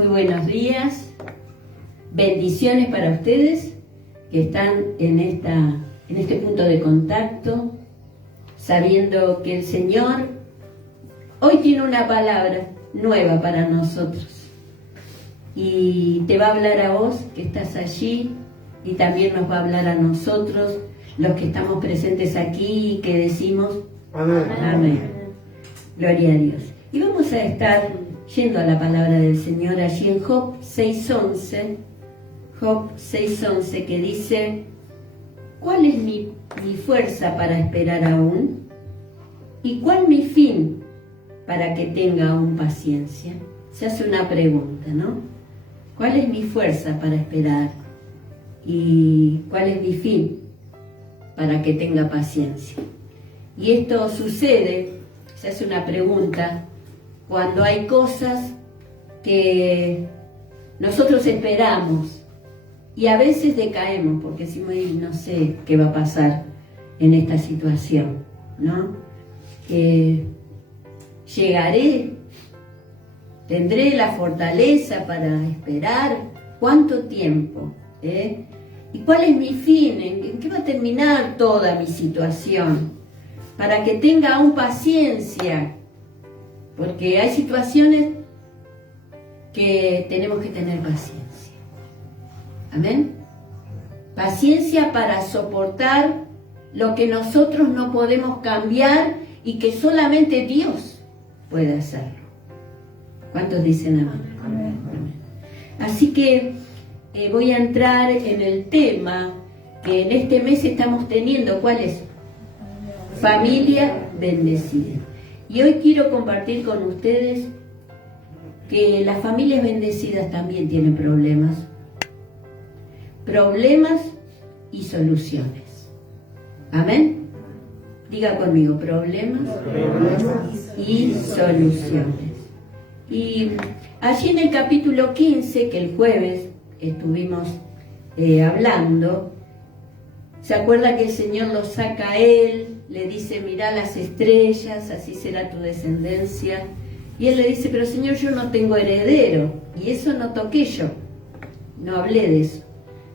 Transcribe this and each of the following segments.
Muy buenos días, bendiciones para ustedes que están en este punto de contacto, sabiendo que el Señor hoy tiene una palabra nueva para nosotros y te va a hablar a vos que estás allí y también nos va a hablar a nosotros, los que estamos presentes aquí y que decimos amén. Amén. Gloria a Dios. Y vamos a estar yendo a la palabra del Señor allí en Job 6:11, Job 6:11, que dice: ¿cuál es mi fuerza para esperar aún? ¿Y cuál mi fin para que tenga aún paciencia? Se hace una pregunta, ¿no? ¿Cuál es mi fuerza para esperar? ¿Y cuál es mi fin para que tenga paciencia? Y esto sucede, se hace una pregunta, cuando hay cosas que nosotros esperamos y a veces decaemos porque decimos, no sé qué va a pasar en esta situación, ¿no? Llegaré, tendré la fortaleza para esperar, ¿cuánto tiempo? ¿Y cuál es mi fin? ¿En qué va a terminar toda mi situación? Para que tenga aún paciencia, porque hay situaciones que tenemos que tener paciencia. Amén. Paciencia para soportar lo que nosotros no podemos cambiar y que solamente Dios puede hacerlo. ¿Cuántos dicen amén? Amén. Así que voy a entrar en el tema que en este mes estamos teniendo. ¿Cuál es? Familia bendecida. Y hoy quiero compartir con ustedes que las familias bendecidas también tienen problemas. Problemas y soluciones. Amén. Diga conmigo, problemas y soluciones. Y allí en el capítulo 15, que el jueves estuvimos hablando, ¿se acuerda que el Señor lo saca a él? Le dice, mirá las estrellas, así será tu descendencia. Y él le dice, pero Señor, yo no tengo heredero. Y eso no toqué yo. No hablé de eso.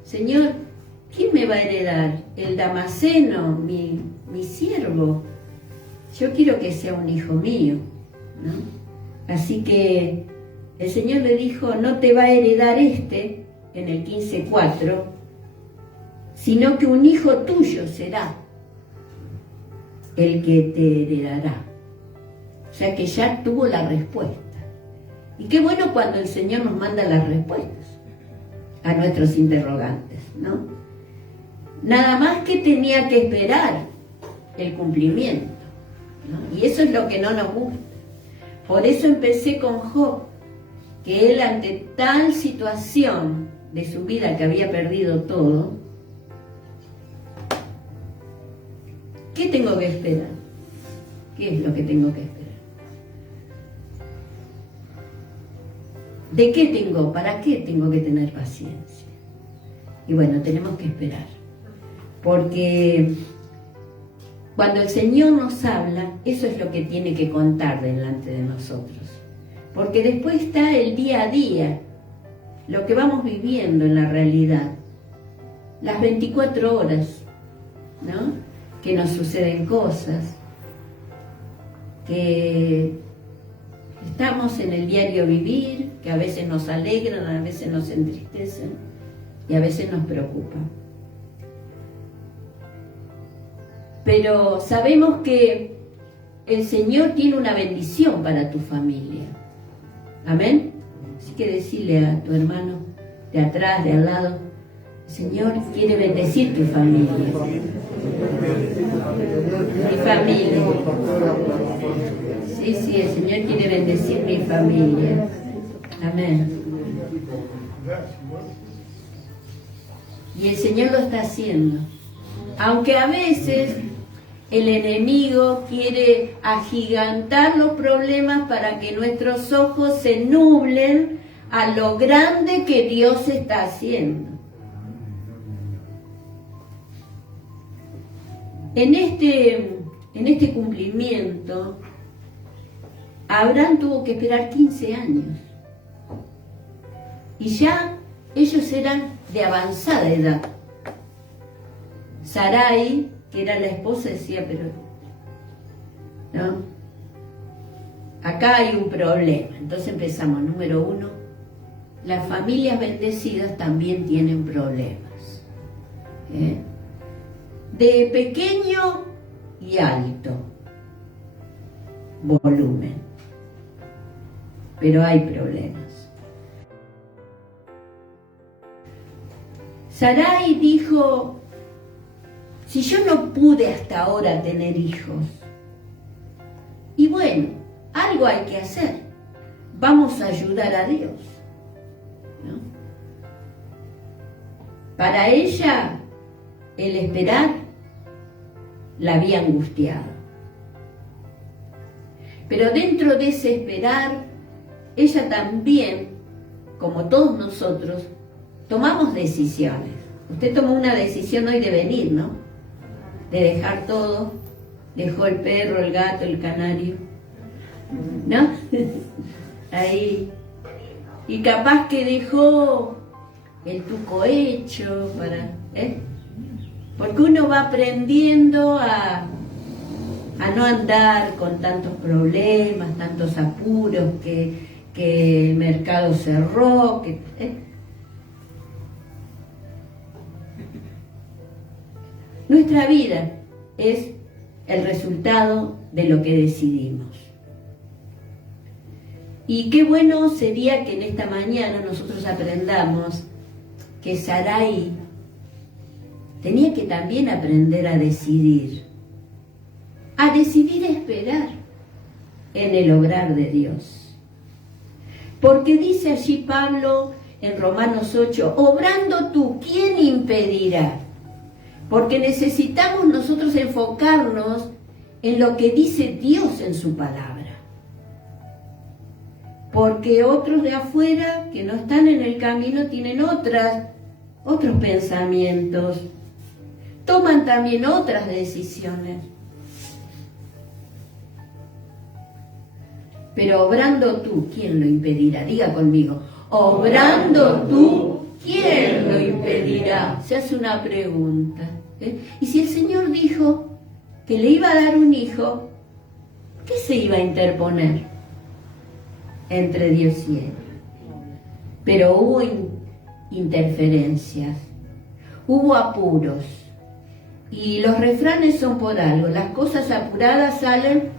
Señor, ¿quién me va a heredar? El Damaseno, mi siervo. Yo quiero que sea un hijo mío, ¿no? Así que el Señor le dijo, no te va a heredar en el 15:4, sino que un hijo tuyo será el que te heredará. O sea que ya tuvo la respuesta. Y qué bueno cuando el Señor nos manda las respuestas a nuestros interrogantes, ¿no? Nada más que tenía que esperar el cumplimiento, ¿no? Y eso es lo que no nos gusta. Por eso empecé con Job, que él ante tal situación de su vida que había perdido todo, ¿qué tengo que esperar? ¿Qué es lo que tengo que esperar? ¿De qué tengo? ¿Para qué tengo que tener paciencia? Y bueno, tenemos que esperar. Porque cuando el Señor nos habla, eso es lo que tiene que contar delante de nosotros. Porque después está el día a día, lo que vamos viviendo en la realidad. Las 24 horas, ¿no? Que nos suceden cosas, que estamos en el diario vivir, que a veces nos alegran, a veces nos entristecen y a veces nos preocupan. Pero sabemos que el Señor tiene una bendición para tu familia. Amén. Así que decirle a tu hermano de atrás, de al lado, el Señor quiere bendecir tu familia. Mi familia. Sí, el Señor quiere bendecir mi familia. Amén. Y el Señor lo está haciendo. Aunque a veces el enemigo quiere agigantar los problemas para que nuestros ojos se nublen a lo grande que Dios está haciendo. En este cumplimiento, Abraham tuvo que esperar 15 años. y ya ellos eran de avanzada edad. Sarai, que era la esposa, decía, pero ¿no? Acá hay un problema. Entonces empezamos, número 1, las familias bendecidas también tienen problemas. De pequeño y alto volumen. Pero hay problemas. Sarai dijo, si yo no pude hasta ahora tener hijos, y bueno, algo hay que hacer, vamos a ayudar a Dios, ¿no? Para ella, el esperar la había angustiado. Pero dentro de ese esperar, ella también, como todos nosotros, tomamos decisiones. Usted tomó una decisión hoy de venir, ¿no? De dejar todo, dejó el perro, el gato, el canario, ¿no? Ahí. Y capaz que dejó el tuco hecho para... Porque uno va aprendiendo a no andar con tantos problemas, tantos apuros, que el mercado cerró, Nuestra vida es el resultado de lo que decidimos. Y qué bueno sería que en esta mañana nosotros aprendamos que Sarai tenía que también aprender a decidir esperar en el obrar de Dios. Porque dice allí Pablo en Romanos 8, obrando tú, ¿quién impedirá? Porque necesitamos nosotros enfocarnos en lo que dice Dios en su palabra. Porque otros de afuera que no están en el camino tienen otros pensamientos, toman también otras decisiones. Pero obrando tú, ¿quién lo impedirá? Diga conmigo, obrando tú, ¿quién lo impedirá? Se hace una pregunta. Y si el Señor dijo que le iba a dar un hijo, ¿qué se iba a interponer entre Dios y él? Pero hubo interferencias, hubo apuros. Y los refranes son por algo. Las cosas apuradas salen.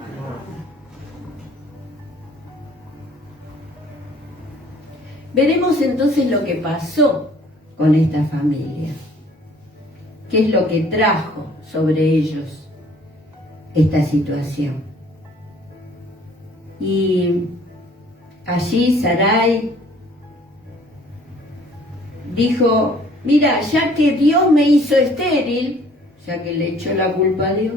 Veremos entonces lo que pasó con esta familia. ¿Qué es lo que trajo sobre ellos esta situación? Y allí Sarai dijo, mira, ya que Dios me hizo estéril, ya que le echó la culpa a Dios,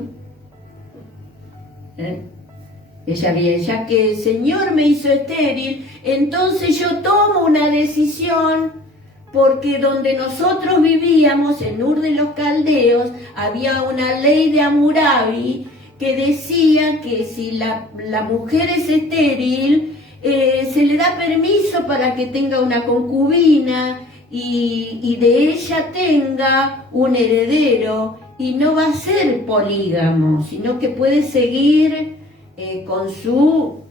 ella bien, ya que el Señor me hizo estéril, entonces yo tomo una decisión, porque donde nosotros vivíamos, en Ur de los Caldeos, había una ley de Hammurabi que decía que si la mujer es estéril, se le da permiso para que tenga una concubina y de ella tenga un heredero, y no va a ser polígamo, sino que puede seguir con su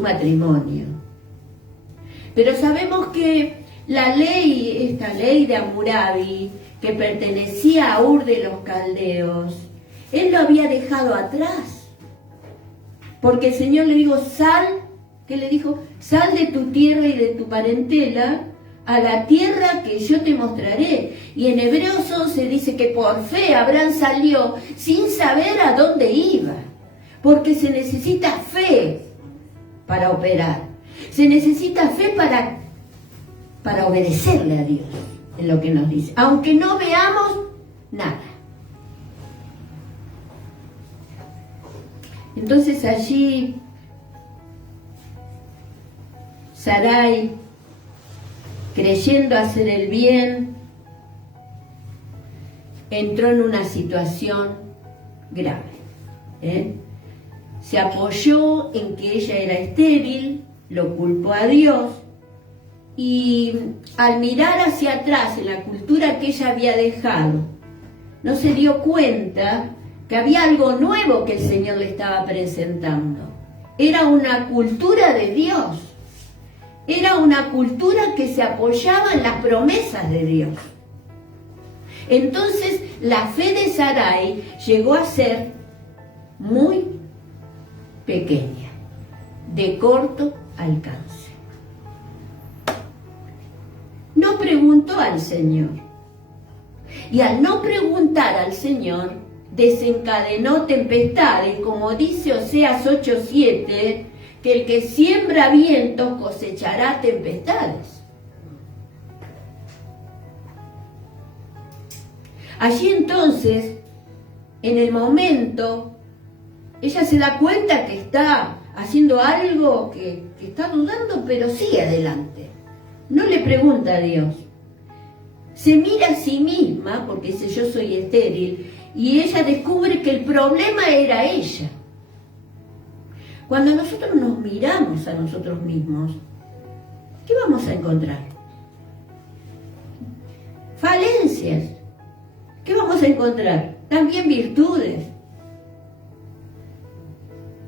matrimonio. Pero sabemos que esta ley de Hammurabi, que pertenecía a Ur de los Caldeos, él lo había dejado atrás. Porque el Señor le dijo, ¿qué le dijo? Sal de tu tierra y de tu parentela a la tierra que yo te mostraré. Y en Hebreos 11 dice que por fe Abraham salió sin saber a dónde iba. Porque se necesita fe para operar. Se necesita fe para obedecerle a Dios en lo que nos dice. Aunque no veamos nada. Entonces allí Sarai, creyendo hacer el bien, entró en una situación grave. Se apoyó en que ella era estéril, lo culpó a Dios, y al mirar hacia atrás en la cultura que ella había dejado, no se dio cuenta que había algo nuevo que el Señor le estaba presentando. Era una cultura de Dios. Era una cultura que se apoyaba en las promesas de Dios. Entonces, la fe de Sarai llegó a ser muy pequeña, de corto alcance. No preguntó al Señor. Y al no preguntar al Señor, desencadenó tempestades, como dice Oseas 8:7, que el que siembra vientos cosechará tempestades. Allí entonces, en el momento, ella se da cuenta que está haciendo algo, que está dudando, pero sigue adelante. No le pregunta a Dios. Se mira a sí misma, porque dice yo soy estéril, y ella descubre que el problema era ella. Cuando nosotros nos miramos a nosotros mismos, ¿qué vamos a encontrar? Falencias. ¿Qué vamos a encontrar? También virtudes.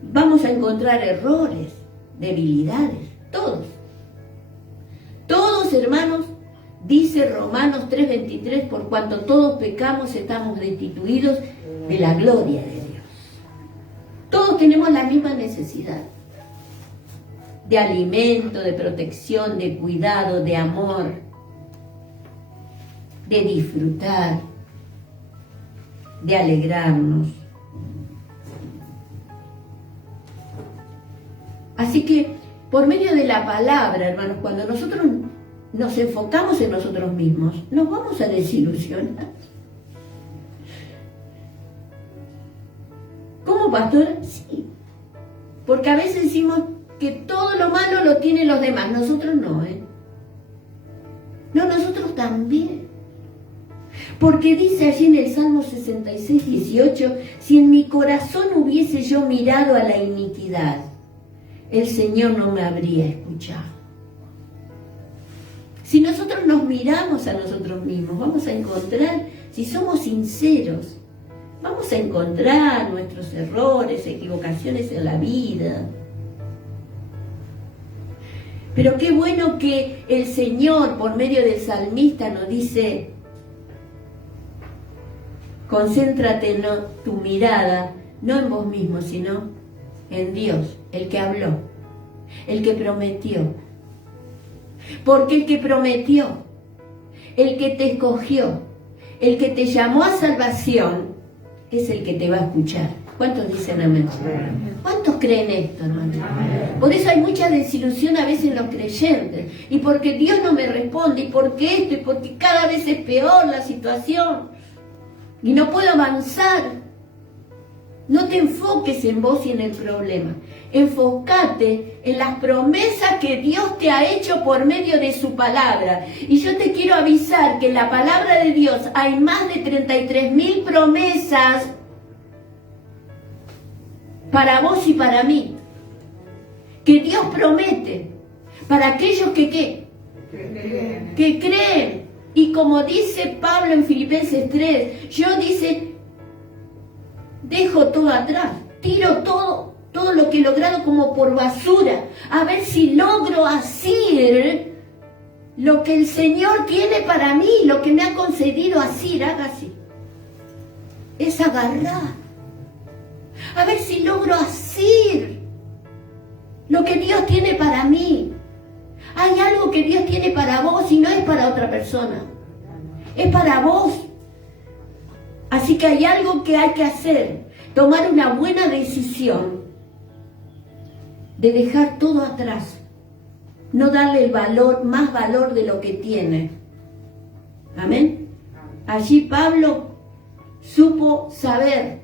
Vamos a encontrar errores, debilidades, todos. Todos, hermanos, dice Romanos 3:23, por cuanto todos pecamos estamos destituidos de la gloria de Dios. Todos tenemos la misma necesidad de alimento, de protección, de cuidado, de amor, de disfrutar, de alegrarnos. Así que, por medio de la palabra, hermanos, cuando nosotros nos enfocamos en nosotros mismos, nos vamos a desilusionar. ¿Cómo, pastora? Sí. Porque a veces decimos que todo lo malo lo tienen los demás, nosotros no, ¿eh? No, nosotros también. Porque dice allí en el Salmo 66:18, si en mi corazón hubiese yo mirado a la iniquidad, el Señor no me habría escuchado. Si nosotros nos miramos a nosotros mismos, vamos a encontrar, si somos sinceros, vamos a encontrar nuestros errores, equivocaciones en la vida. Pero qué bueno que el Señor, por medio del salmista, nos dice, concéntrate en tu mirada, no en vos mismo, sino en Dios, el que habló, el que prometió. Porque el que prometió, el que te escogió, el que te llamó a salvación, es el que te va a escuchar. ¿Cuántos dicen amén? ¿Cuántos creen esto, hermano? Por eso hay mucha desilusión a veces en los creyentes. Y porque Dios no me responde, y porque esto, y porque cada vez es peor la situación. Y no puedo avanzar. No te enfoques en vos y en el problema. Enfócate en las promesas que Dios te ha hecho por medio de su palabra. Y yo te quiero avisar que en la palabra de Dios hay más de 33.000 promesas para vos y para mí. Que Dios promete para aquellos que creen. Y como dice Pablo en Filipenses 3, yo dice, dejo todo atrás, tiro todo lo que he logrado como por basura, a ver si logro hacer lo que el Señor tiene para mí, lo que me ha concedido hacer, haga así. Es agarrar, a ver si logro hacer lo que Dios tiene para mí. Hay algo que Dios tiene para vos y no es para otra persona, es para vos. Así que hay algo que hay que hacer, tomar una buena decisión de dejar todo atrás, no darle el valor, más valor de lo que tiene. Amén. Allí Pablo supo saber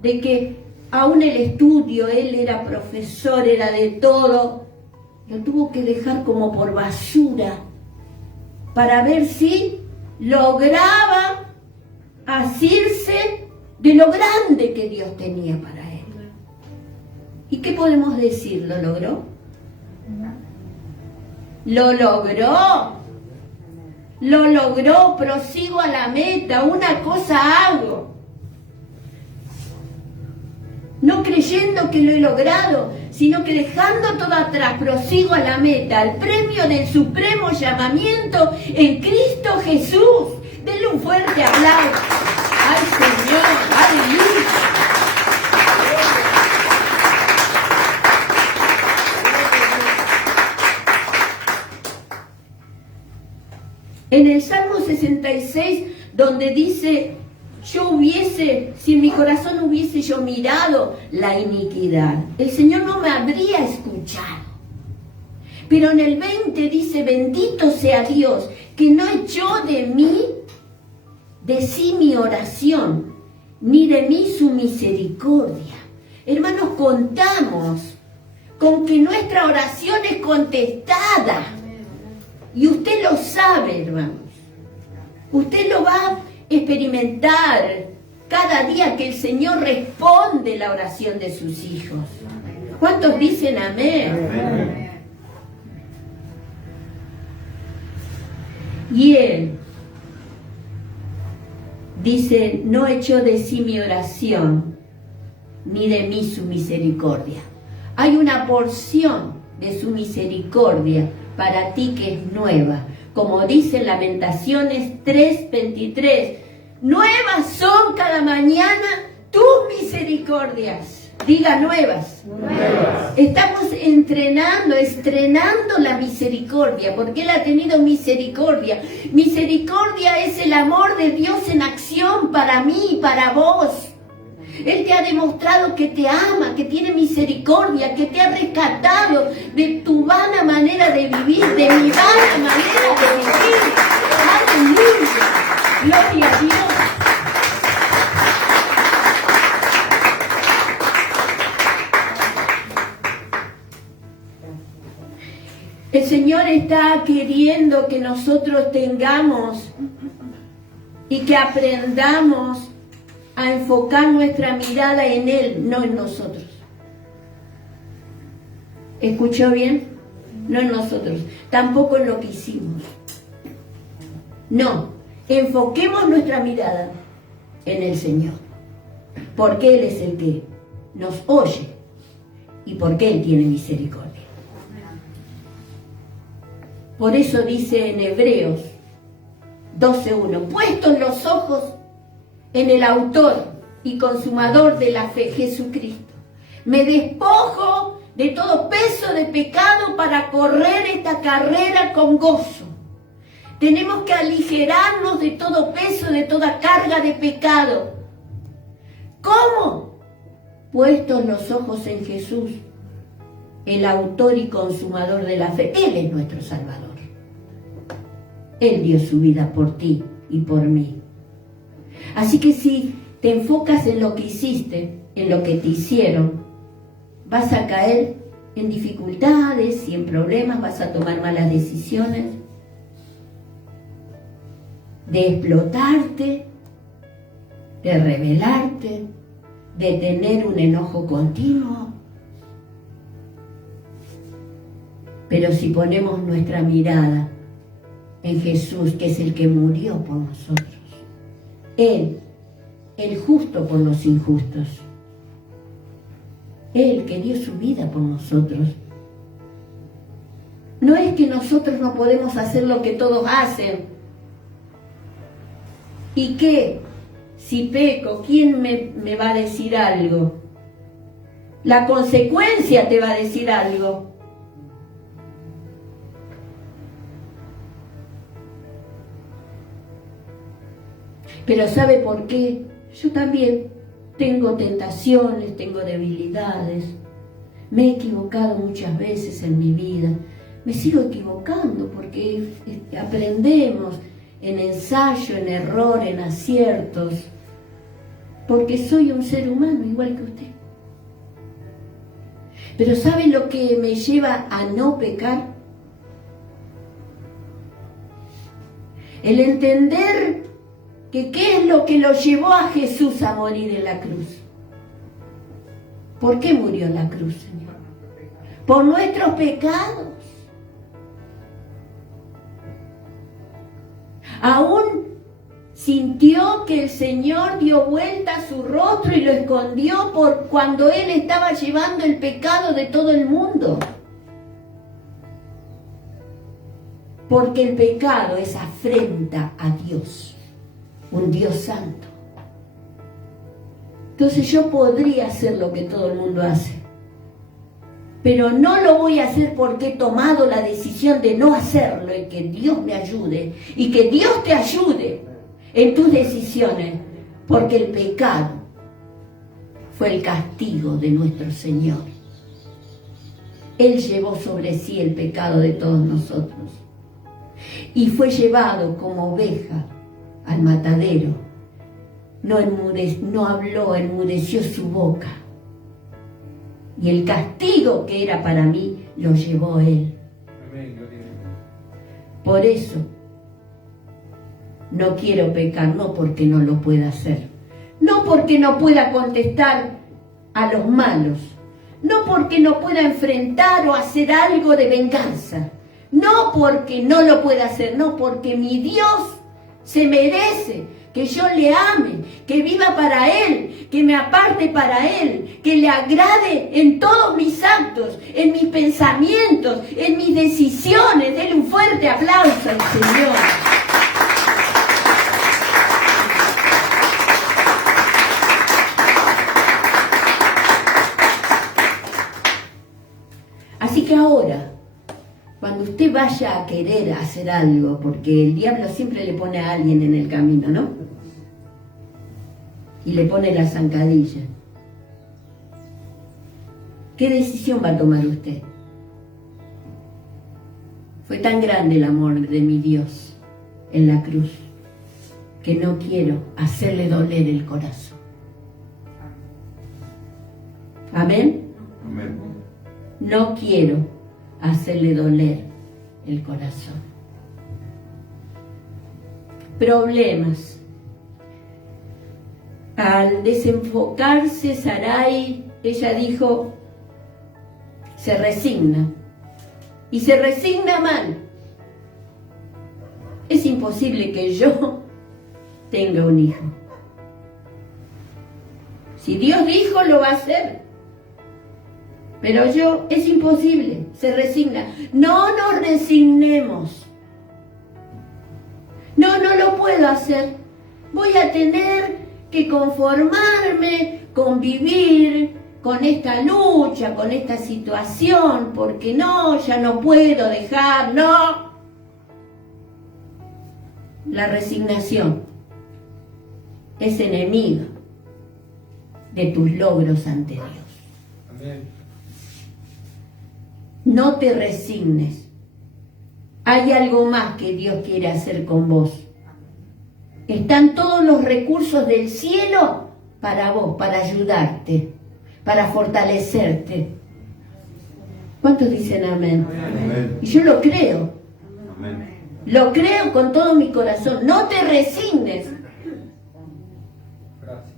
de que aún el estudio, él era profesor, era de todo, lo tuvo que dejar como por basura para ver si lograba asirse de lo grande que Dios tenía para él. ¿Y qué podemos decir? ¿Lo logró? Lo logró. Lo logró, prosigo a la meta, una cosa hago. No creyendo que lo he logrado, sino que dejando todo atrás, prosigo a la meta, al premio del supremo llamamiento en Cristo Jesús. Denle un fuerte aplauso. ¡Ay, Señor! ¡Aleluya! En el Salmo 66, donde dice, si en mi corazón hubiese yo mirado la iniquidad, el Señor no me habría escuchado. Pero en el 20 dice, bendito sea Dios, que no echó de sí mi oración, ni de mí su misericordia. Hermanos, contamos con que nuestra oración es contestada. Y usted lo sabe, hermanos. Usted lo va a experimentar cada día que el Señor responde la oración de sus hijos. ¿Cuántos dicen amén? Amén. Y Él dice, no echó de sí mi oración, ni de mí su misericordia. Hay una porción de su misericordia para ti que es nueva. Como dice Lamentaciones 3:23, nuevas son cada mañana tus misericordias. Diga nuevas. Nuevas. Estamos estrenando la misericordia, porque Él ha tenido misericordia. Misericordia es el amor de Dios en acción para mí y para vos. Él te ha demostrado que te ama, que tiene misericordia, que te ha rescatado de tu vana manera de vivir, de mi vana manera de vivir. ¡Aleluya! ¡Gloria a Dios! El Señor está queriendo que nosotros tengamos y que aprendamos a enfocar nuestra mirada en Él, no en nosotros. ¿Escuchó bien? No en nosotros, tampoco en lo que hicimos. No, enfoquemos nuestra mirada en el Señor, porque Él es el que nos oye y porque Él tiene misericordia. Por eso dice en Hebreos 12:1, puestos los ojos en el autor y consumador de la fe, Jesucristo. Me despojo de todo peso de pecado para correr esta carrera con gozo. Tenemos que aligerarnos de todo peso, de toda carga de pecado. ¿Cómo? Puestos los ojos en Jesús, el autor y consumador de la fe. Él es nuestro Salvador. Él dio su vida por ti y por mí. Así que si te enfocas en lo que hiciste, en lo que te hicieron, vas a caer en dificultades y en problemas, vas a tomar malas decisiones, de explotarte, de rebelarte, de tener un enojo continuo. Pero si ponemos nuestra mirada en Jesús, que es el que murió por nosotros, Él, el justo por los injustos, Él que dio su vida por nosotros. No es que nosotros no podemos hacer lo que todos hacen. ¿Y qué? Si peco, ¿quién me va a decir algo? La consecuencia te va a decir algo. Pero ¿sabe por qué? Yo también tengo tentaciones, tengo debilidades. Me he equivocado muchas veces en mi vida. Me sigo equivocando porque aprendemos en ensayo, en error, en aciertos. Porque soy un ser humano igual que usted. Pero ¿sabe lo que me lleva a no pecar? El entender que qué es lo que lo llevó a Jesús a morir en la cruz. ¿Por qué murió en la cruz, Señor? Por nuestros pecados. Aún sintió que el Señor dio vuelta a su rostro y lo escondió por cuando Él estaba llevando el pecado de todo el mundo. Porque el pecado es afrenta a Dios, un Dios santo. Entonces yo podría hacer lo que todo el mundo hace, pero no lo voy a hacer porque he tomado la decisión de no hacerlo y que Dios me ayude y que Dios te ayude en tus decisiones, porque el pecado fue el castigo de nuestro Señor. Él llevó sobre sí el pecado de todos nosotros y fue llevado como oveja al matadero. No habló, enmudeció su boca. Y el castigo que era para mí lo llevó Él. Por eso no quiero pecar, no porque no lo pueda hacer, no porque no pueda contestar a los malos, no porque no pueda enfrentar o hacer algo de venganza, no porque no lo pueda hacer, no, porque mi Dios se merece que yo le ame, que viva para Él, que me aparte para Él, que le agrade en todos mis actos, en mis pensamientos, en mis decisiones. Denle un fuerte aplauso al Señor. Así que ahora, cuando usted vaya a querer hacer algo, porque el diablo siempre le pone a alguien en el camino, ¿no? Y le pone la zancadilla. ¿Qué decisión va a tomar usted? Fue tan grande el amor de mi Dios en la cruz que no quiero hacerle doler el corazón. ¿Amén? Amén. No quiero hacerle doler el corazón. Problemas. Al desenfocarse Sarai, ella dijo, se resigna. Y se resigna mal. Es imposible que yo tenga un hijo. Si Dios dijo, lo va a hacer. Pero yo, es imposible, se resigna. No nos resignemos. No lo puedo hacer. Voy a tener que conformarme, convivir con esta lucha, con esta situación, porque no, ya no puedo dejar, no. La resignación es enemiga de tus logros ante Dios. Amén. No te resignes. Hay algo más que Dios quiere hacer con vos. Están todos los recursos del cielo para vos, para ayudarte, para fortalecerte. ¿Cuántos dicen amén? Amén. Y yo lo creo. Amén. Lo creo con todo mi corazón. No te resignes. Gracias.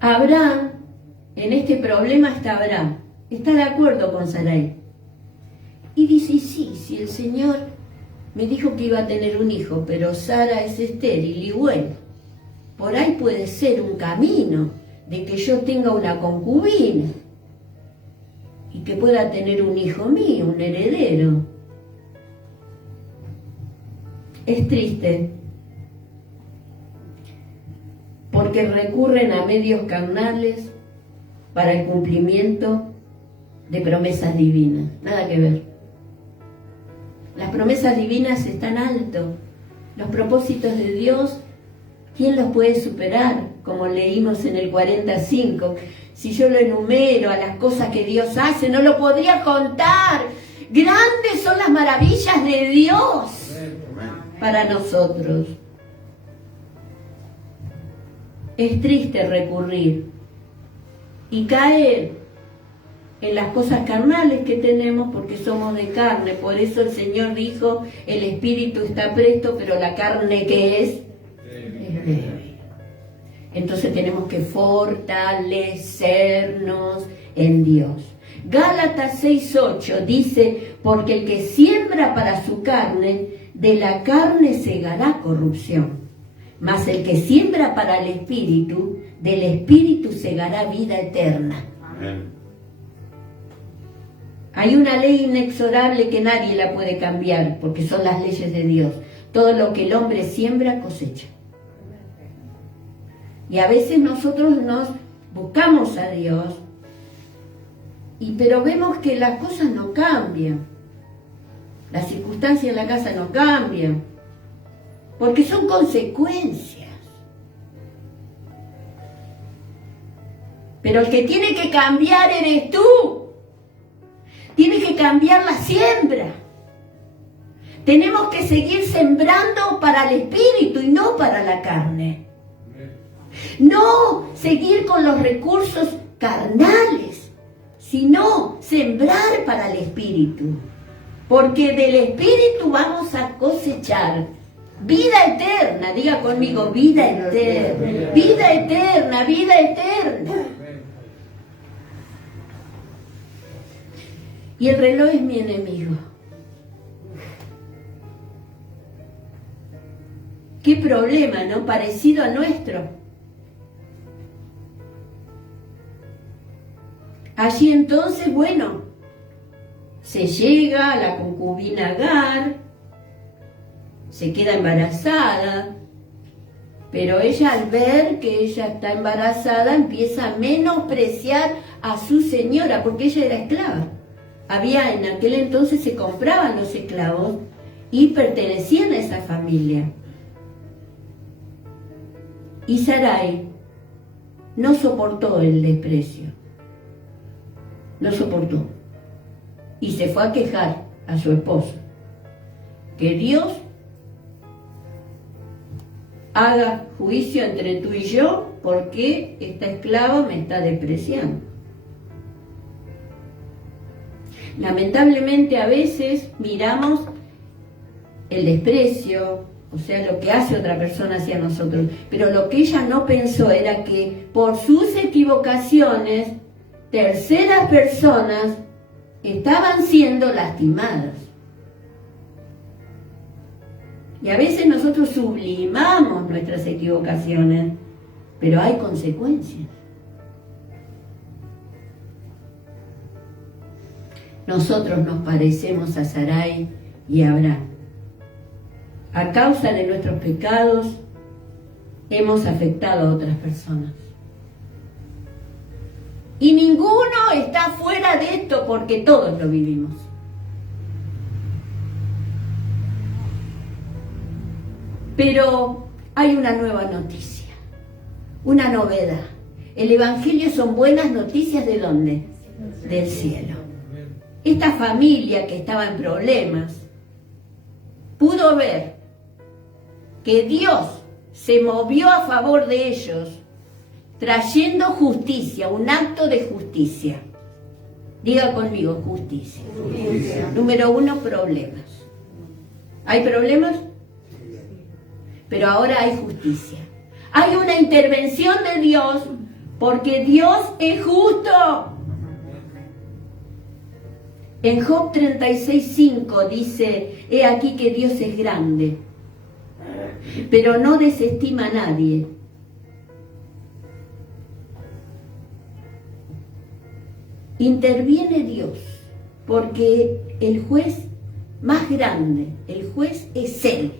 Abraham, en este problema está Abraham. Está de acuerdo con Sarai. Y dice, sí, si el Señor me dijo que iba a tener un hijo, pero Sara es estéril y bueno, por ahí puede ser un camino de que yo tenga una concubina y que pueda tener un hijo mío, un heredero. Es triste porque recurren a medios carnales para el cumplimiento de promesas divinas. Nada que ver. Las promesas divinas están alto. Los propósitos de Dios, ¿quién los puede superar? Como leímos en el 45. Si yo lo enumero a las cosas que Dios hace, no lo podría contar. Grandes son las maravillas de Dios para nosotros. Es triste recurrir y caer en las cosas carnales que tenemos porque somos de carne. Por eso el Señor dijo, el espíritu está presto, pero la carne ¿qué es? Es débil. Entonces tenemos que fortalecernos en Dios. Gálatas 6:8 dice, porque el que siembra para su carne, de la carne segará corrupción. Mas el que siembra para el Espíritu, del Espíritu segará vida eterna. Amén. Hay una ley inexorable que nadie la puede cambiar, porque son las leyes de Dios. Todo lo que el hombre siembra, cosecha. Y a veces nosotros nos buscamos a Dios, pero vemos que las cosas no cambian. Las circunstancias en la casa no cambian, porque son consecuencias. Pero el que tiene que cambiar eres tú. Tienes que cambiar la siembra. Tenemos que seguir sembrando para el Espíritu y no para la carne. No seguir con los recursos carnales, sino sembrar para el Espíritu. Porque del Espíritu vamos a cosechar vida eterna. Diga conmigo, vida eterna, vida eterna, vida eterna. Y el reloj es mi enemigo. Qué problema, ¿no? Parecido al nuestro. Allí entonces, bueno, se llega a la concubina Agar, se queda embarazada, pero ella al ver que ella está embarazada empieza a menospreciar a su señora, porque ella era esclava. En aquel entonces se compraban los esclavos y pertenecían a esa familia. Y Sarai no soportó el desprecio, no soportó. Y se fue a quejar a su esposo. Que Dios haga juicio entre tú y yo, porque esta esclava me está despreciando. Lamentablemente a veces miramos el desprecio, o sea, lo que hace otra persona hacia nosotros, pero lo que ella no pensó era que por sus equivocaciones, terceras personas estaban siendo lastimadas. Y a veces nosotros sublimamos nuestras equivocaciones, pero hay consecuencias. Nosotros nos parecemos a Sarai y a Abraham. A causa de nuestros pecados, hemos afectado a otras personas. Y ninguno está fuera de esto, porque todos lo vivimos. Pero hay una nueva noticia, una novedad. El Evangelio son buenas noticias, ¿de dónde? Del cielo. Esta familia que estaba en problemas pudo ver que Dios se movió a favor de ellos, trayendo justicia, un acto de justicia. Diga conmigo, justicia. Justicia. Número 1, problemas. ¿Hay problemas? Pero ahora hay justicia. Hay una intervención de Dios, porque Dios es justo. En Job 36:5 dice, he aquí que Dios es grande, pero no desestima a nadie. Interviene Dios, porque el juez más grande, el juez es Él.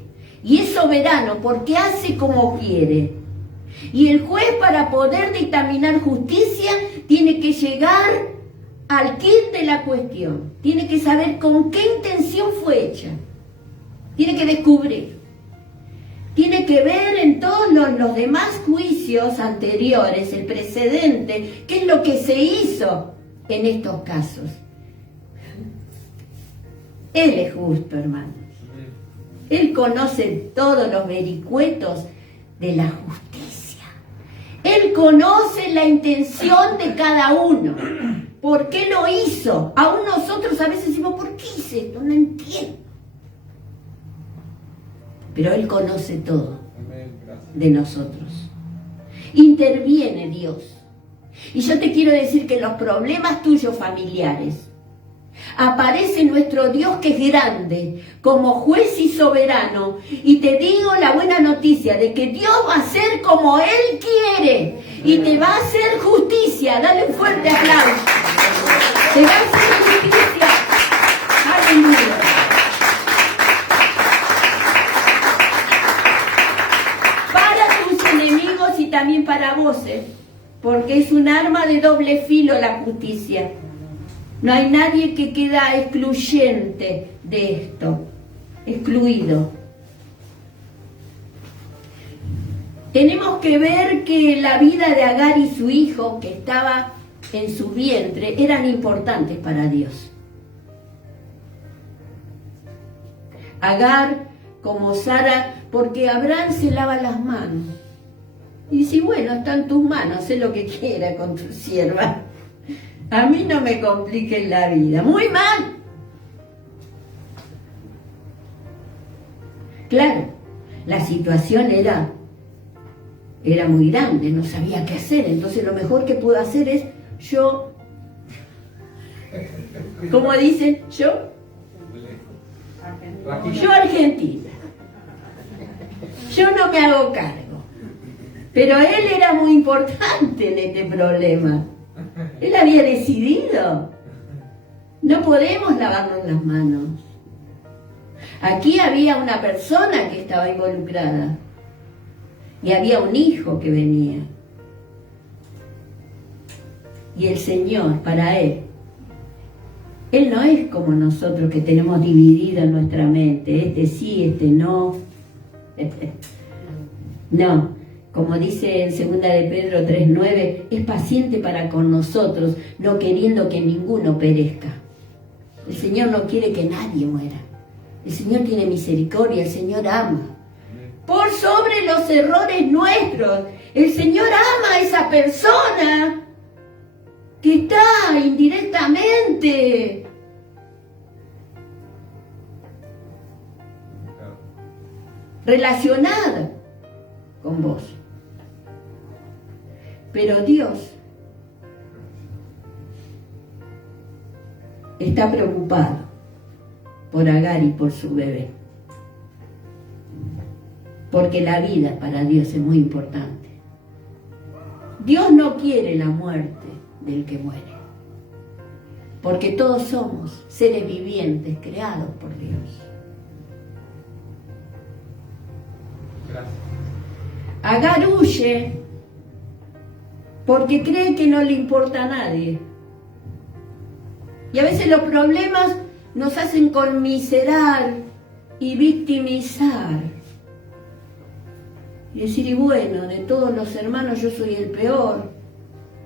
Y es soberano porque hace como quiere. Y el juez, para poder dictaminar justicia, tiene que llegar al quid de la cuestión. Tiene que saber con qué intención fue hecha. Tiene que descubrir. Tiene que ver en todos los demás juicios anteriores, el precedente, qué es lo que se hizo en estos casos. Él es justo, hermanos. Él conoce todos los vericuetos de la justicia. Él conoce la intención de cada uno. ¿Por qué lo hizo? Aún nosotros a veces decimos, ¿por qué hice esto? No entiendo. Pero Él conoce todo de nosotros. Interviene Dios. Y yo te quiero decir que en los problemas tuyos familiares aparece nuestro Dios que es grande, como juez y soberano. Y te digo la buena noticia de que Dios va a hacer como Él quiere y te va a hacer justicia. Dale un fuerte aplauso. Te va a hacer justicia. Aleluya. Para tus enemigos y también para vos, porque es un arma de doble filo la justicia. No hay nadie que queda excluyente de esto, excluido. Tenemos que ver que la vida de Agar y su hijo, que estaba en su vientre, eran importantes para Dios. Agar como Sara, porque Abraham se lava las manos. Y dice, bueno, está en tus manos, haz lo que quiera con tu sierva. A mí no me compliquen la vida. Muy mal. Claro, la situación era muy grande, no sabía qué hacer. Entonces lo mejor que puedo hacer es yo, ¿cómo dicen? Yo Argentina. Yo no me hago cargo. Pero él era muy importante en este problema. Él había decidido. No podemos lavarnos las manos. Aquí había una persona que estaba involucrada. Y había un hijo que venía. Y el Señor, para Él no es como nosotros que tenemos dividida nuestra mente. Este sí, este no. No. Como dice en 2 de Pedro 3:9, es paciente para con nosotros, no queriendo que ninguno perezca. El Señor no quiere que nadie muera. El Señor tiene misericordia, el Señor ama. Por sobre los errores nuestros, el Señor ama a esa persona que está indirectamente relacionada con vos. Pero Dios está preocupado por Agar y por su bebé. Porque la vida para Dios es muy importante. Dios no quiere la muerte del que muere. Porque todos somos seres vivientes creados por Dios. Gracias. Agar huye porque cree que no le importa a nadie. Y a veces los problemas nos hacen conmiserar y victimizar. Y decir, y bueno, de todos los hermanos yo soy el peor.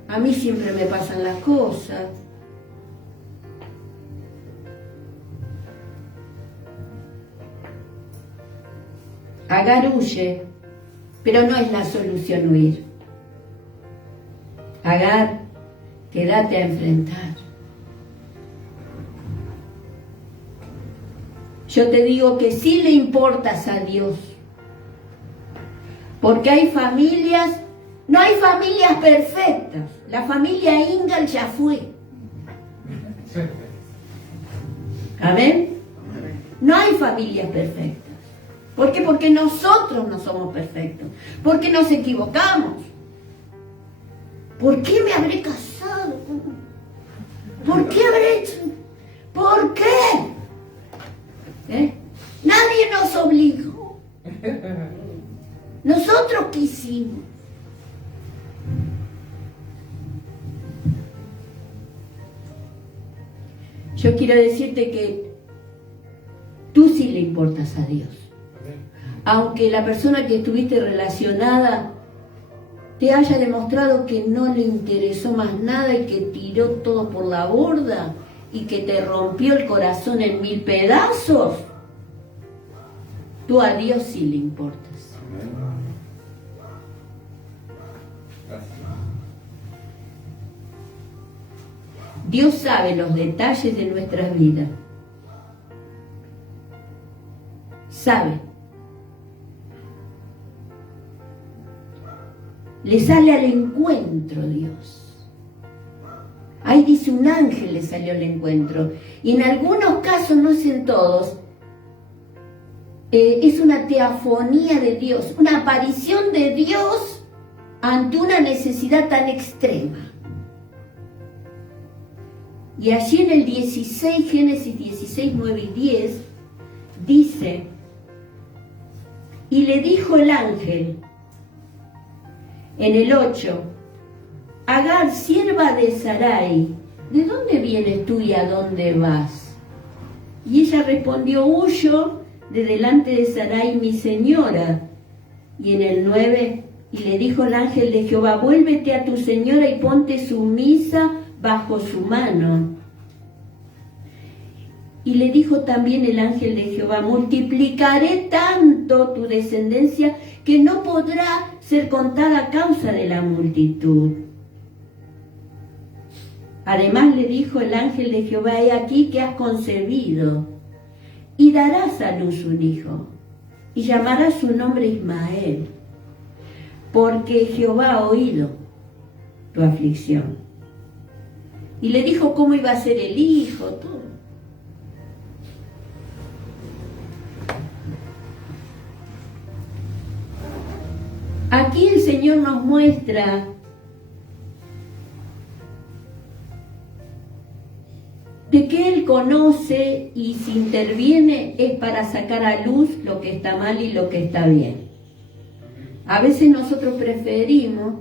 A mí siempre me pasan las cosas. Agar huye, pero no es la solución huir. Agar, quédate a enfrentar. Yo te digo que sí le importas a Dios. Porque hay familias, no hay familias perfectas. La familia Ingal ya fue. ¿Amén? No hay familias perfectas. ¿Por qué? Porque nosotros no somos perfectos. Porque nos equivocamos. ¿Por qué me habré casado? ¿Por qué habré hecho? ¿Por qué? Nadie nos obligó. Nosotros quisimos. Yo quiero decirte que tú sí le importas a Dios. Aunque la persona que estuviste relacionada te haya demostrado que no le interesó más nada y que tiró todo por la borda y que te rompió el corazón en 1000 pedazos, tú a Dios sí le importas. Dios sabe los detalles de nuestras vidas. Sabe. Le sale al encuentro Dios. Ahí dice un ángel le salió al encuentro. Y en algunos casos, no sé en todos, es una teofanía de Dios, una aparición de Dios ante una necesidad tan extrema. Y allí en el 16, Génesis 16, 9 y 10, dice, y le dijo el ángel, en el 8, Agar, sierva de Sarai, ¿de dónde vienes tú y a dónde vas? Y ella respondió, huyo de delante de Sarai, mi señora. Y en el 9, y le dijo el ángel de Jehová, vuélvete a tu señora y ponte sumisa bajo su mano. Y le dijo también el ángel de Jehová, multiplicaré tanto tu descendencia que no podrá ser contada a causa de la multitud. Además le dijo el ángel de Jehová, he aquí que has concebido y darás a luz un hijo y llamarás su nombre Ismael, porque Jehová ha oído tu aflicción. Y le dijo cómo iba a ser el hijo, todo. Aquí el Señor nos muestra de que Él conoce y si interviene es para sacar a luz lo que está mal y lo que está bien. A veces nosotros preferimos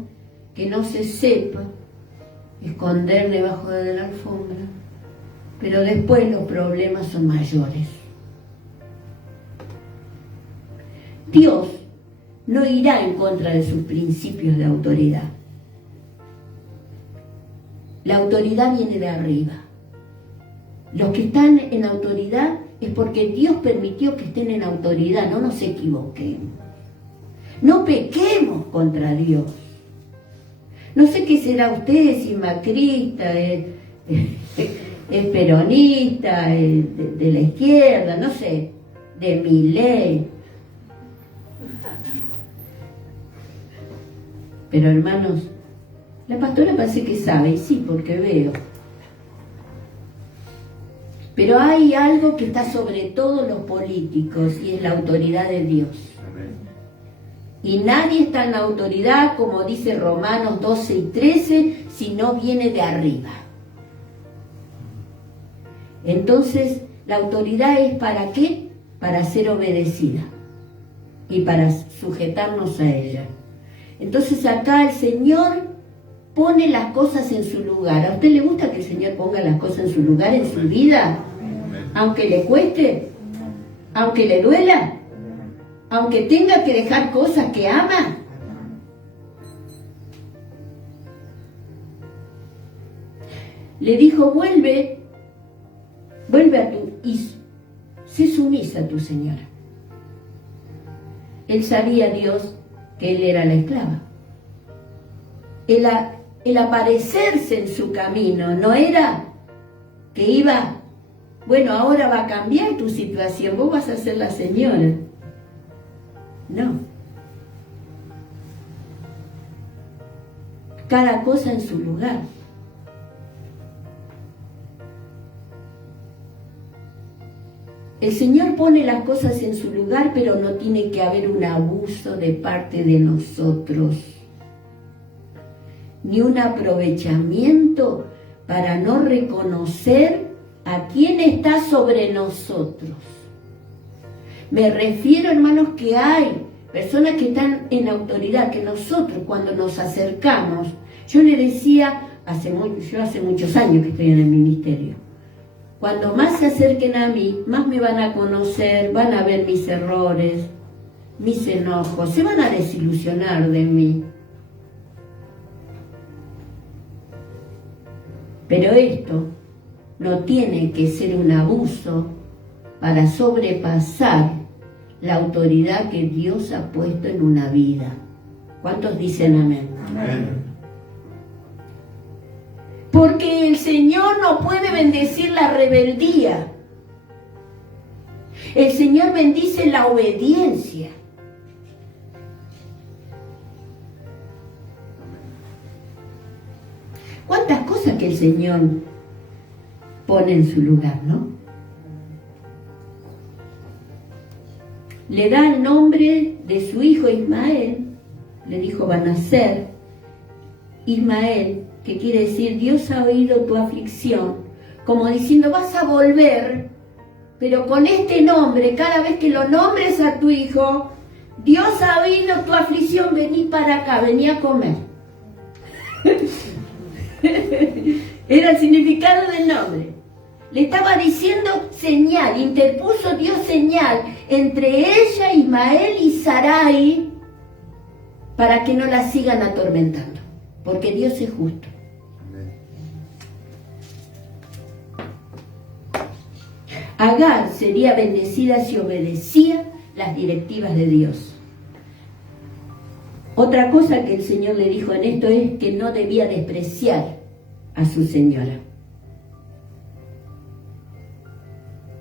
que no se sepa, esconder debajo de la alfombra, pero después los problemas son mayores. Dios no irá en contra de sus principios de autoridad. La autoridad viene de arriba. Los que están en autoridad es porque Dios permitió que estén en autoridad, no nos equivoquemos. No pequemos contra Dios. No sé qué será usted, si macrista, es peronista, de la izquierda, no sé, de Milei. Pero hermanos, la pastora parece que sabe, y sí, porque veo. Pero hay algo que está sobre todos los políticos y es la autoridad de Dios. Y nadie está en la autoridad, como dice Romanos 12 y 13, si no viene de arriba. Entonces, la autoridad es ¿para qué? Para ser obedecida y para sujetarnos a ella. Entonces acá el Señor pone las cosas en su lugar. ¿A usted le gusta que el Señor ponga las cosas en su lugar en su vida? Aunque le cueste, aunque le duela, aunque tenga que dejar cosas que ama. Le dijo, vuelve a tu y sé sumisa a tu señora. Él sabía, Dios, que él era la esclava. El aparecerse en su camino no era que iba, bueno, ahora va a cambiar tu situación, vos vas a ser la señora. No. Cada cosa en su lugar. El Señor pone las cosas en su lugar, pero no tiene que haber un abuso de parte de nosotros, ni un aprovechamiento para no reconocer a quién está sobre nosotros. Me refiero, hermanos, que hay personas que están en autoridad, que nosotros cuando nos acercamos, yo le decía, yo hace muchos años que estoy en el ministerio, cuando más se acerquen a mí, más me van a conocer, van a ver mis errores, mis enojos, se van a desilusionar de mí. Pero esto no tiene que ser un abuso para sobrepasar la autoridad que Dios ha puesto en una vida. ¿Cuántos dicen amén? Amén. Porque el Señor no puede bendecir la rebeldía. El Señor bendice la obediencia. ¿Cuántas cosas que el Señor pone en su lugar, no? Le da el nombre de su hijo Ismael, le dijo va a nacer Ismael, que quiere decir Dios ha oído tu aflicción, como diciendo vas a volver, pero con este nombre, cada vez que lo nombres a tu hijo, Dios ha oído tu aflicción, vení para acá, vení a comer. Era el significado del nombre. Le estaba diciendo señal, interpuso Dios señal entre ella, Ismael y Sarai, para que no la sigan atormentando, porque Dios es justo. Agar sería bendecida si obedecía las directivas de Dios. Otra cosa que el Señor le dijo en esto es que no debía despreciar a su señora.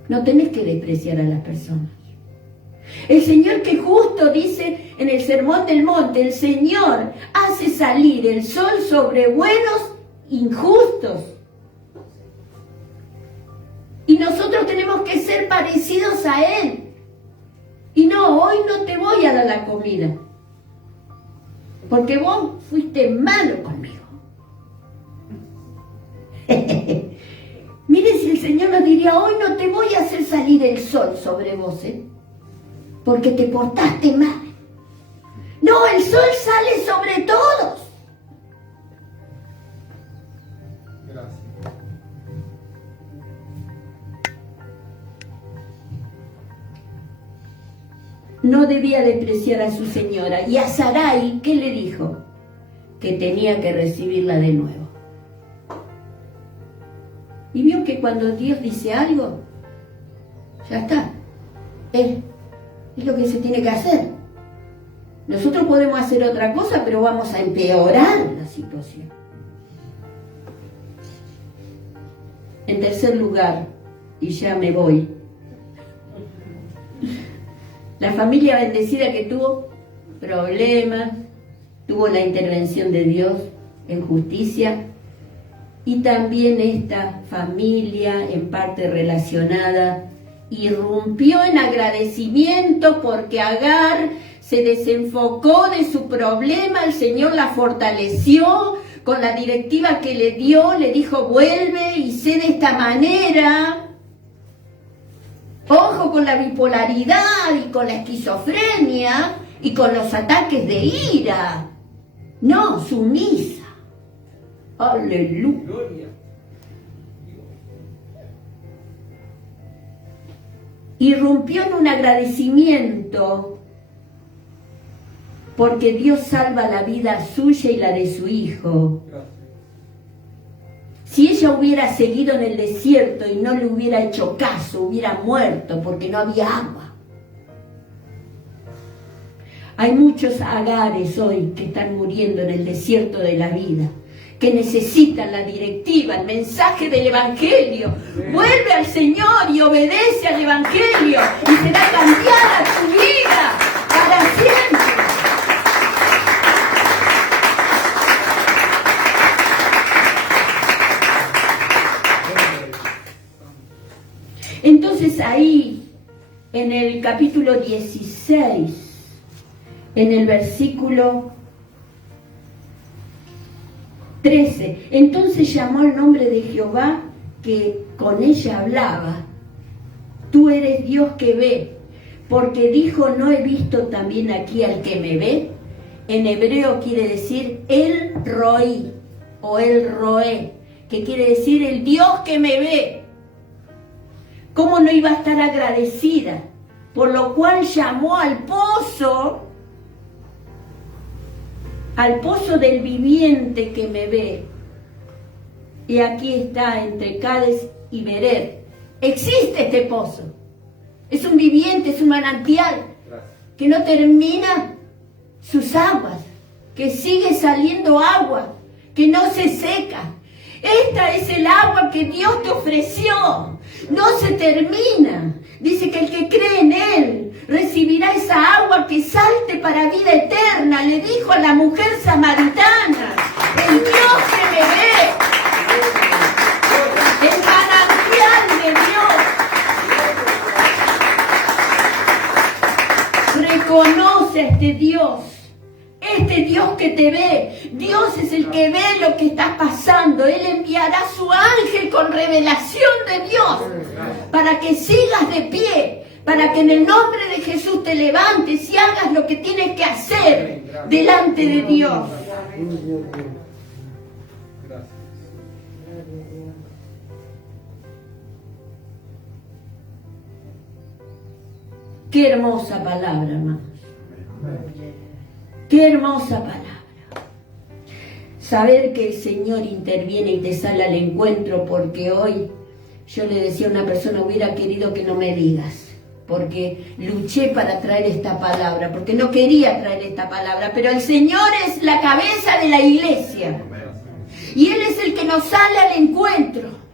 No tenés que despreciar a las personas. El Señor que justo dice en el Sermón del Monte, el Señor hace salir el sol sobre buenos e injustos. Y nosotros tenemos que ser parecidos a Él. Y no, hoy no te voy a dar la comida, porque vos fuiste malo conmigo. Mire si el Señor nos diría, hoy no te voy a hacer salir el sol sobre vos, porque te portaste mal. No, el sol sale sobre todos. Gracias. No debía despreciar a su señora. Y a Sarai, ¿qué le dijo? Que tenía que recibirla de nuevo. Y vio que cuando Dios dice algo, ya está. Es lo que se tiene que hacer. Nosotros podemos hacer otra cosa, pero vamos a empeorar la situación. En tercer lugar, y ya me voy, la familia bendecida que tuvo problemas, tuvo la intervención de Dios en justicia, y también esta familia en parte relacionada irrumpió en agradecimiento porque Agar se desenfocó de su problema, el Señor la fortaleció con la directiva que le dio, le dijo vuelve y sé de esta manera. Ojo con la bipolaridad y con la esquizofrenia y con los ataques de ira. No, sumisa. Aleluya. Irrumpió en un agradecimiento porque Dios salva la vida suya y la de su hijo. Si ella hubiera seguido en el desierto y no le hubiera hecho caso, hubiera muerto porque no había agua. Hay muchos Agares hoy que están muriendo en el desierto de la vida, que necesitan la directiva, el mensaje del Evangelio. Vuelve al Señor y obedece al Evangelio y será cambiada tu vida para siempre. Entonces ahí, en el capítulo 16, en el versículo 13, entonces llamó el nombre de Jehová que con ella hablaba. Tú eres Dios que ve, porque dijo, ¿no he visto también aquí al que me ve? En hebreo quiere decir el roí o el roé, que quiere decir el Dios que me ve. ¿Cómo no iba a estar agradecida? Por lo cual llamó al pozo del viviente que me ve. Y aquí está entre Cades y Bered. Existe este pozo. Es un viviente, es un manantial que no termina sus aguas, que sigue saliendo agua, que no se seca. Esta es el agua que Dios te ofreció. No se termina. Dice que el que cree en Él recibirá esa agua que salte para vida eterna. Le dijo a la mujer samaritana, el Dios que me ve, que te ve. Dios es el que ve lo que está pasando. Él enviará a su ángel con revelación de Dios para que sigas de pie, para que en el nombre de Jesús te levantes y hagas lo que tienes que hacer delante de Dios. Qué hermosa palabra, hermanos. Qué hermosa palabra. Saber que el Señor interviene y te sale al encuentro, porque hoy yo le decía a una persona, hubiera querido que no me digas, porque luché para traer esta palabra, porque no quería traer esta palabra, pero el Señor es la cabeza de la iglesia y Él es el que nos sale al encuentro.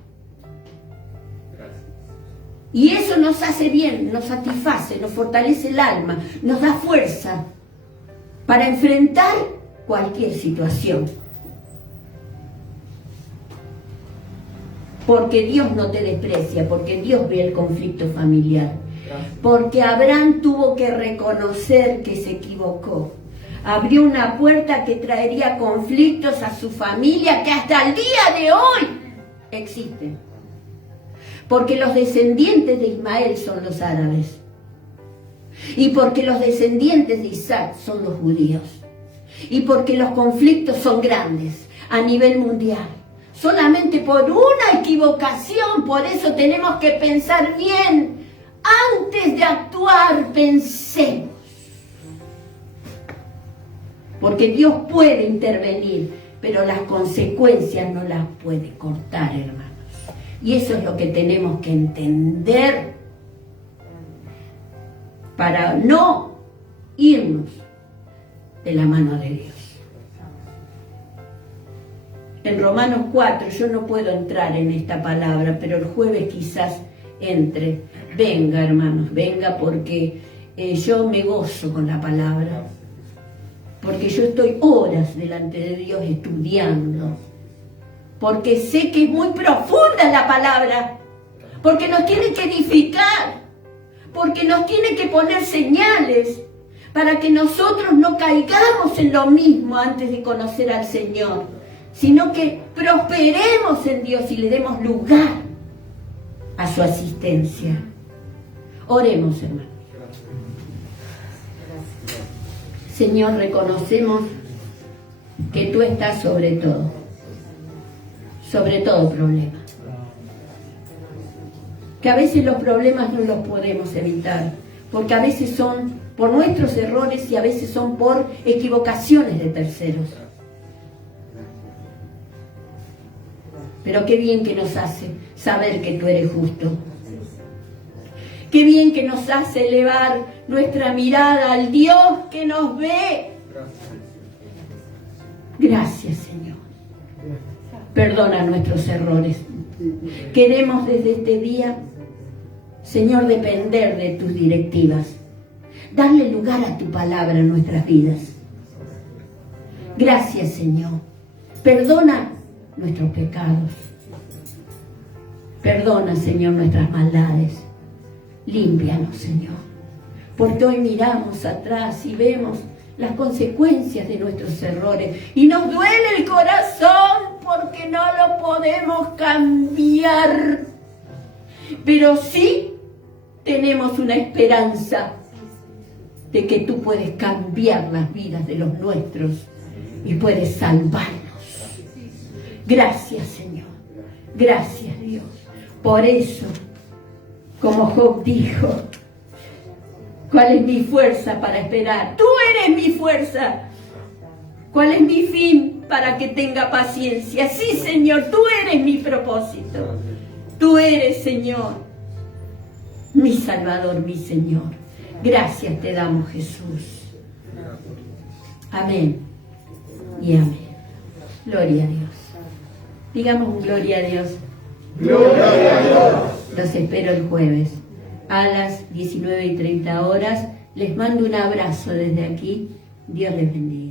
Y eso nos hace bien, nos satisface, nos fortalece el alma, nos da fuerza para enfrentar cualquier situación. Porque Dios no te desprecia, porque Dios ve el conflicto familiar. Porque Abraham tuvo que reconocer que se equivocó. Abrió una puerta que traería conflictos a su familia que hasta el día de hoy existen. Porque los descendientes de Ismael son los árabes. Y porque los descendientes de Isaac son los judíos. Y porque los conflictos son grandes a nivel mundial. Solamente por una equivocación, por eso tenemos que pensar bien. Antes de actuar, pensemos. Porque Dios puede intervenir, pero las consecuencias no las puede cortar, hermanos. Y eso es lo que tenemos que entender para no irnos de la mano de Dios. En Romanos 4, yo no puedo entrar en esta palabra, pero el jueves quizás entre. Venga, hermanos, venga, porque yo me gozo con la palabra. Porque yo estoy horas delante de Dios estudiando. Porque sé que es muy profunda la palabra. Porque nos tiene que edificar. Porque nos tiene que poner señales. Para que nosotros no caigamos en lo mismo antes de conocer al Señor. Sino que prosperemos en Dios y le demos lugar a su asistencia. Oremos, hermanos. Señor, reconocemos que tú estás sobre todo problema. Que a veces los problemas no los podemos evitar, porque a veces son por nuestros errores y a veces son por equivocaciones de terceros. Pero qué bien que nos hace saber que tú eres justo. Qué bien que nos hace elevar nuestra mirada al Dios que nos ve. Gracias, Señor. Perdona nuestros errores. Queremos desde este día, Señor, depender de tus directivas. Darle lugar a tu palabra en nuestras vidas. Gracias, Señor. Perdona nuestros pecados. Perdona, Señor, nuestras maldades. Límpianos, Señor. Porque hoy miramos atrás y vemos las consecuencias de nuestros errores. Y nos duele el corazón porque no lo podemos cambiar. Pero sí tenemos una esperanza de que tú puedes cambiar las vidas de los nuestros y puedes salvarnos. Gracias, Señor. Gracias, Dios. Por eso, como Job dijo, ¿cuál es mi fuerza para esperar? Tú eres mi fuerza. ¿Cuál es mi fin para que tenga paciencia? Sí, Señor, tú eres mi propósito. Tú eres, Señor, mi Salvador, mi Señor. Gracias te damos, Jesús. Amén y amén. Gloria a Dios. Digamos un gloria a Dios. Gloria a Dios. Los espero el jueves a las 19:30 horas. Les mando un abrazo desde aquí. Dios les bendiga.